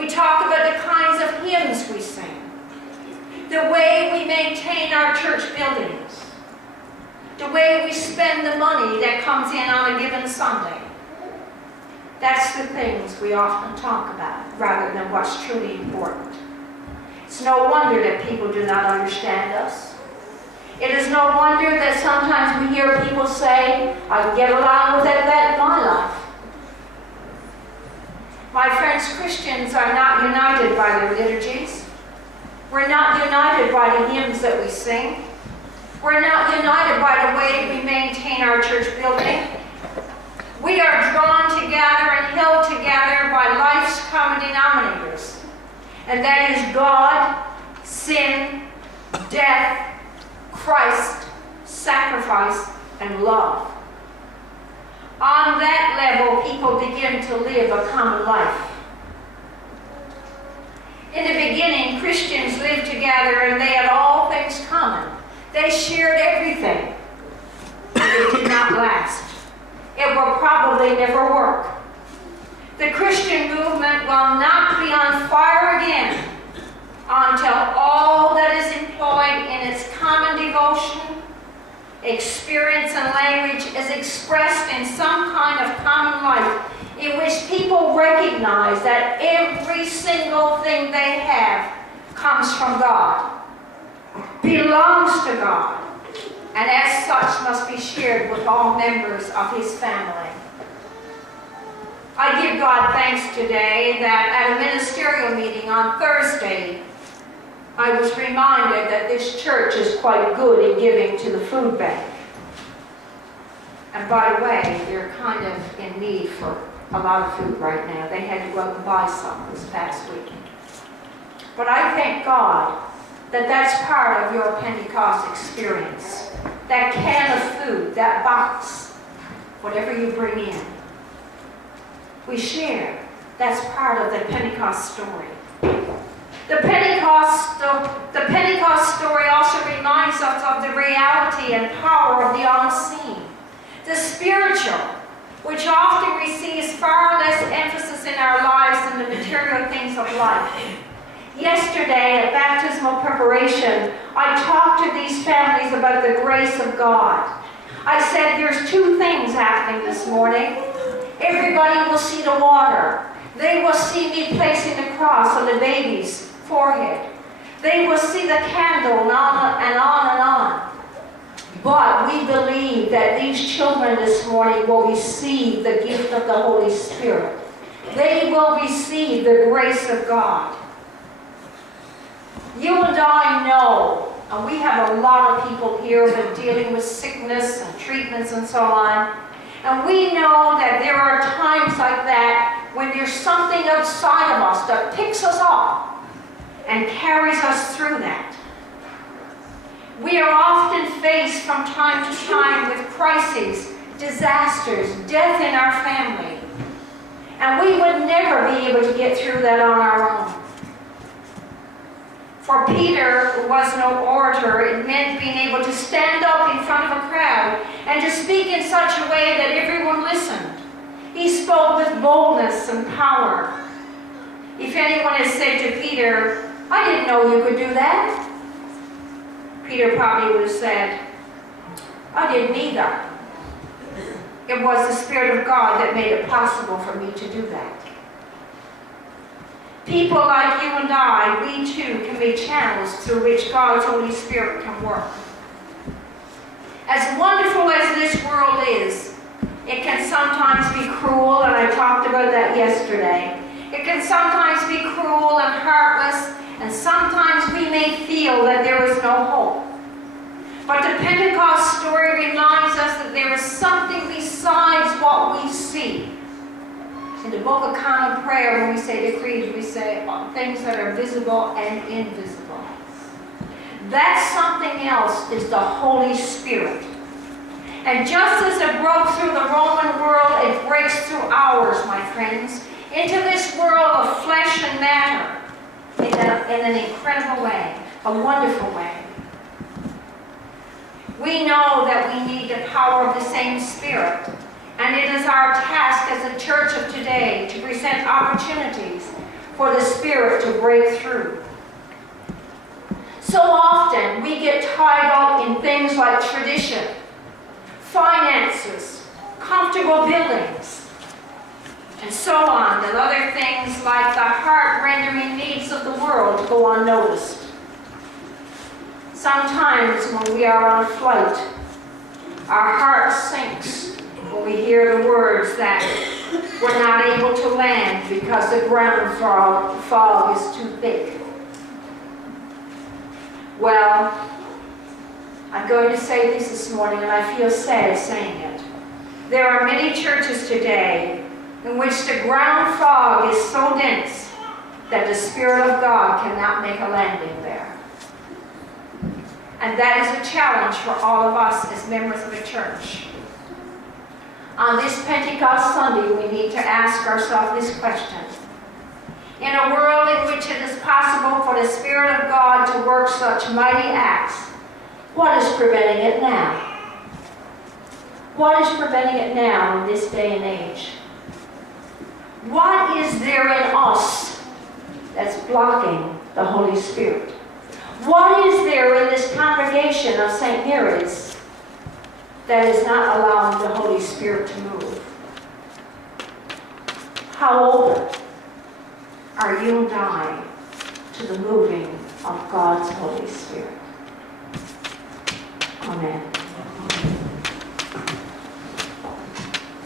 We talk about the kinds of hymns we sing, the way we maintain our church buildings, the way we spend the money that comes in on a given Sunday. That's the things we often talk about, rather than what's truly important. It's no wonder that people do not understand us. It is no wonder that sometimes we hear people say, I can get along with that in my life. My friends, Christians are not united by their liturgies. We're not united by the hymns that we sing. We're not united by the way we maintain our church building. We are drawn together and held together by life's common denominators. And that is God, sin, death, Christ, sacrifice, and love. On that level, people begin to live a common life. In the beginning, Christians lived together and they had all things common. They shared everything. It did not last. It will probably never work. The Christian movement will not be on fire again until all that is employed in its common devotion, experience, and language is expressed in some kind of common life in which people recognize that every single thing they have comes from God, belongs to God, and as such must be shared with all members of His family. I give God thanks today that at a ministerial meeting on Thursday, I was reminded that this church is quite good in giving to the food bank. And by the way, they're kind of in need for a lot of food right now. They had to go out and buy some this past weekend. But I thank God that that's part of your Pentecost experience. That can of food, that box, whatever you bring in. We share. That's part of the Pentecost story. The Pentecost story also reminds us of the reality and power of the unseen. The spiritual, which often receives far less emphasis in our lives than the material things of life. Yesterday at baptismal preparation, I talked to these families about the grace of God. I said there's two things happening this morning. Everybody will see the water. They will see me placing the cross on the baby's forehead. They will see the candle and on and on and on. But we believe that these children this morning will receive the gift of the Holy Spirit. They will receive the grace of God. You and I know, and we have a lot of people here who are dealing with sickness and treatments and so on, and we know that there are times like that when there's something outside of us that picks us up and carries us through that. We are often faced from time to time with crises, disasters, death in our family. And we would never be able to get through that on our own. For Peter, who was no orator, it meant being able to stand up in front of a crowd and to speak in such a way that everyone listened. He spoke with boldness and power. If anyone had said to Peter, I didn't know you could do that, Peter probably would have said, I didn't either. It was the Spirit of God that made it possible for me to do that. People like you and I, we too can be channels through which God's Holy Spirit can work. As wonderful as this world is, it can sometimes be cruel, and I talked about that yesterday. It can sometimes be cruel and heartless, and sometimes we may feel that there is no hope. But the Pentecost story reminds us that there is something besides what we see. In the Book of Common Prayer, when we say the creed, we say things that are visible and invisible. That something else is the Holy Spirit. And just as it broke through the Roman world, it breaks through ours, my friends, into this world of flesh and matter in an incredible way, a wonderful way. We know that we need the power of the same Spirit. And it is our task as a church of today to present opportunities for the Spirit to break through. So often we get tied up in things like tradition, finances, comfortable buildings, and so on, that other things like the heart-rendering needs of the world go unnoticed. Sometimes when we are on a flight, our heart sinks when we hear the words that we're not able to land because the ground fog is too thick. Well, I'm going to say this morning, and I feel sad saying it. There are many churches today in which the ground fog is so dense that the Spirit of God cannot make a landing there. And that is a challenge for all of us as members of a church. On this Pentecost Sunday, we need to ask ourselves this question. In a world in which it is possible for the Spirit of God to work such mighty acts, what is preventing it now? What is preventing it now in this day and age? What is there in us that's blocking the Holy Spirit? What is there in this congregation of St. Mary's that is not allowing the Holy Spirit to move? How open are you and I to the moving of God's Holy Spirit? Amen.